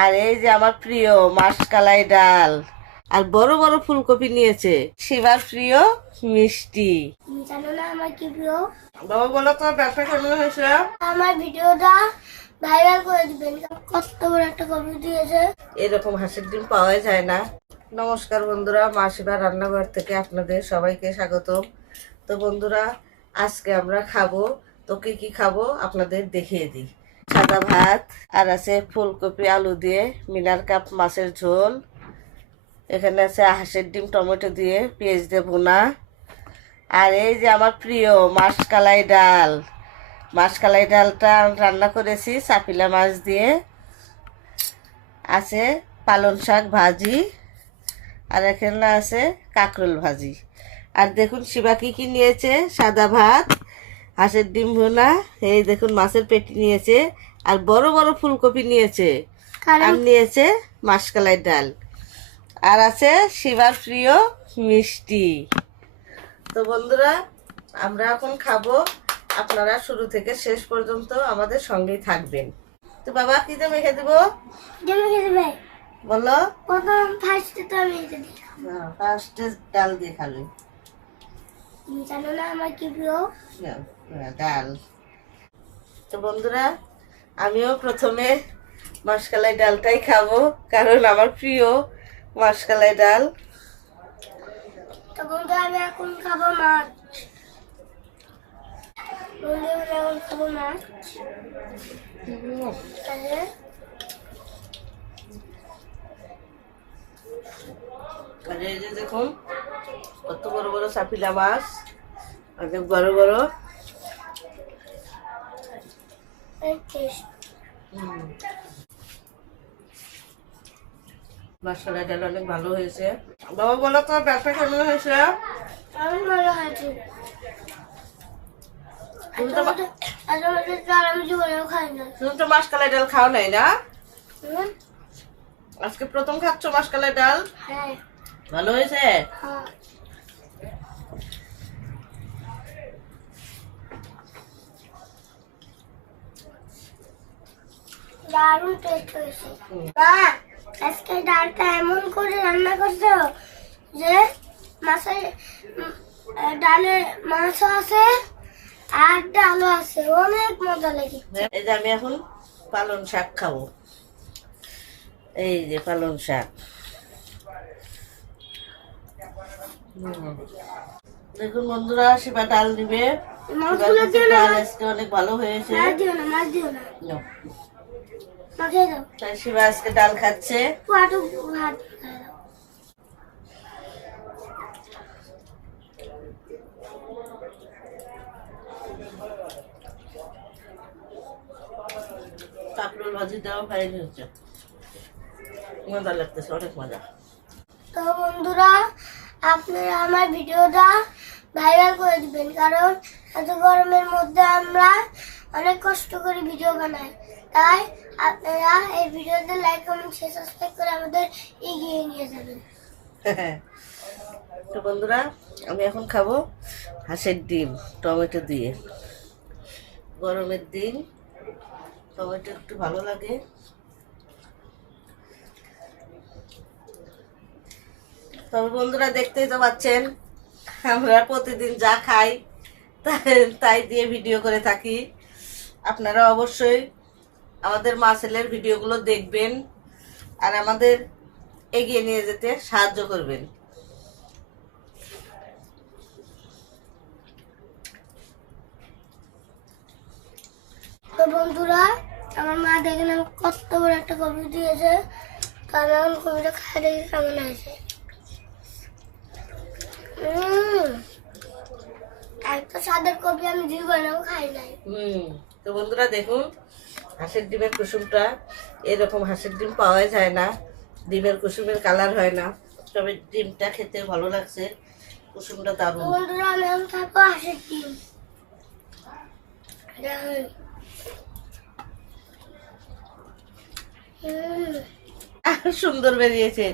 আর এই যে আমার প্রিয় মাসকালাই ডাল আর বড় বড় ফুলকপি নিয়েছে। শিবার প্রিয় মিষ্টি। জানো না আমার কি প্রিয়? বাবা বলো তোমার ব্যবসা কেমন হয়েছে? আমার ভিডিওটা ভাইরাল করে দিবেন। কত বড় একটা কপি দিয়েছে। এরকম হাঁসের ডিম পাওয়া যায় না। নমস্কার বন্ধুরা, মা শিবার রান্নাঘর থেকে আপনাদের সবাইকে স্বাগতম। তো বন্ধুরা, আজকে আমরা খাবো, তো কি কি খাবো আপনাদের দেখিয়ে দিই। সাদা ভাত, আর আছে ফুলকপি আলু দিয়ে মিনার কাপ মাছের ঝোল, এখানে আছে হাঁসের ডিম টমেটো দিয়ে পেঁয়াজ দিয়ে ভুনা, আর এই যে আমার প্রিয় মাসকালাই ডাল। মাসকালাই ডালটা রান্না করেছি চাপিলা মাছ দিয়ে। আছে পালং শাক ভাজি, আর এখানে আছে কাঁকরোল ভাজি। আর দেখুন শিবা কি কি নিয়েছে, সাদা ভাত, হাঁসের ডিম ভুনা, এই দেখুন মাছের পেটি নিয়েছে, আর বড় বড় ফুলকপি নিয়েছে, আর নিয়েছে মাসকালাই ডাল, আর আছে শিবার প্রিয় মিষ্টি। তো বন্ধুরা, আমরা এখন খাবো, আপনারা শুরু থেকে শেষ পর্যন্ত আমাদের সঙ্গেই থাকবেন। তো বাবা কি দিয়ে মেখে দেবো বলো? প্রথম ফার্স্টে তো আমি এটা দিই। ফার্স্টে ডাল দিয়ে খাবে। জানো না আমার কি প্রিয়? ডাল। তো বন্ধুরা, আমিও প্রথমে মাসকালাই ডালটাই খাবো, কারণ আমার প্রিয় মাসকালাই ডাল। তো বন্ধুরা, আমি এখন খাবো মাছ। বন্ধুরা, এখন খাবো মাছ। তাহলে আর এই যে দেখুন কত বড় বড় চাপিলা মাছ, অনেক বড় বড়। মাসকালাই ডাল অনেক ভালো হয়েছে। বাবা বলো তোমার ব্যবসা কেমন হয়েছে? আমি ভালো খাচ্ছি। তুমি তো আমি জীবনেও খাই না। তুমি তো মাসকালাই ডাল খাও নাই না? আজকে প্রথম খাচ্ছ মাসকালাই ডাল? হ্যাঁ। ভালো হয়েছে? হ্যাঁ। দারুণ টেস্ট হয়েছে। আজকে ডালটা এমন করে রান্না করছো যে মাছের ডালে মাছও আছে আর ডালও আছে, অনেক মজা লেগেছে। এই যে আমি এখন পালং শাক খাবো। এই যে পালং শাক। দেখুন বন্ধুরা, শিবা ডাল দিবে। মাছগুলো দিও না, ডাল আজকে অনেক ভালো হয়েছে। মাছ দিও না, মাছ দিও না। নাও। মাখিয়ে দাও। তাই শিবা আজকে ডাল খাচ্ছে। পাটু ভাত খাই দাও। কাঁকরোল ভাজি দেওয়া ফাইন হচ্ছে, মজা লাগতেছে, অনেক মজা। তো বন্ধুরা, আপনারা আমার ভিডিওটা ভাইরাল করে দিবেন, কারণ এত গরমের মধ্যে আমরা অনেক কষ্ট করে ভিডিও বানাই। তাই আপনারা এই ভিডিওতে লাইক কমেন্ট শেয়ার সাবস্ক্রাইব করে আমাদের এগিয়ে নিয়ে যাবেন। তো বন্ধুরা, আমি এখন খাবো হাঁসের ডিম টমেটো দিয়ে। গরমের দিন টমেটো একটু ভালো লাগে। তবে বন্ধুরা, দেখতেই তো পাচ্ছেন আমরা প্রতিদিন যা খাই তাই দিয়ে ভিডিও করে থাকি। আপনারা অবশ্যই আমাদের মা ছেলের ভিডিওগুলো দেখবেন আর আমাদের এগিয়ে নিয়ে যেতে সাহায্য করবেন। তো বন্ধুরা, আমার মা দেখেন আমাকে কত বড় একটা কপি দিয়েছে। তো আমি এখন কপিটা খাই দেখি কেমন হয়েছে। একটা সাদের কপি আমি জীবনেও খাই নাই। তো বন্ধুরা দেখুন, হাঁসের ডিমের কুসুমটা, এরকম হাঁসের ডিম পাওয়া যায় না। ডিমের কুসুমের কালার হয় না, তবে ডিমটা খেতে ভালো লাগছে, কুসুমটা দারুণ। বন্ধুরা, আমি এখন খাবো হাঁসের ডিম। সুন্দর বেরিয়েছে।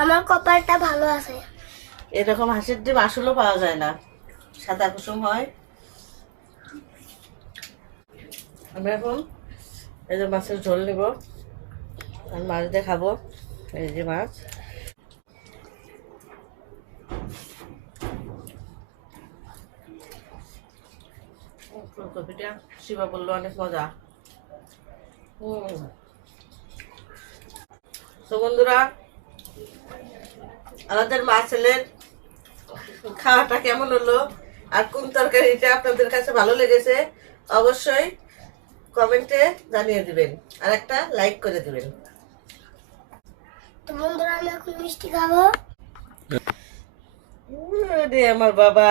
আমার কপালটা ভালো আছে। এরকম হাঁসের ডিম আসলেও পাওয়া যায় না, সাদা কুসুম হয়। আমি এখন এই যে মাছের ঝোল নেব আর মাছ দিয়ে খাবো। এই যে মাছ, ফুলকপিটা শিবা বললো অনেক মজা। তো বন্ধুরা, আমাদের মা ছেলের খাওয়াটা কেমন হলো আর কোন তরকারিটা আপনাদের কাছে ভালো লেগেছে অবশ্যই কমেন্টে জানিয়ে দিবেন আর একটা লাইক করে দিবেন। তো বন্ধুরা আমি এখন মিষ্টি খাবো। রে আমার বাবা।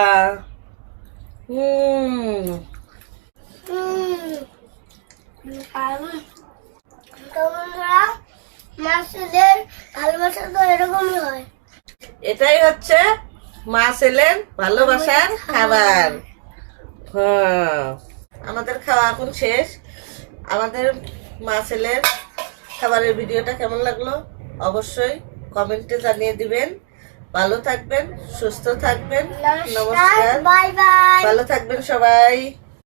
তো বন্ধুরা মা ছেলের ভালোবাসা তো এরকমই হয়। এটাই হচ্ছে মা ছেলের ভালোবাসার খাবার। হ্যাঁ, আমাদের খাওয়া এখন শেষ। আমাদের মা ছেলের খাবারের ভিডিওটা কেমন লাগলো অবশ্যই কমেন্টে জানিয়ে দিবেন। ভালো থাকবেন, সুস্থ থাকবেন। নমস্কার, বাই বাই। ভালো থাকবেন সবাই।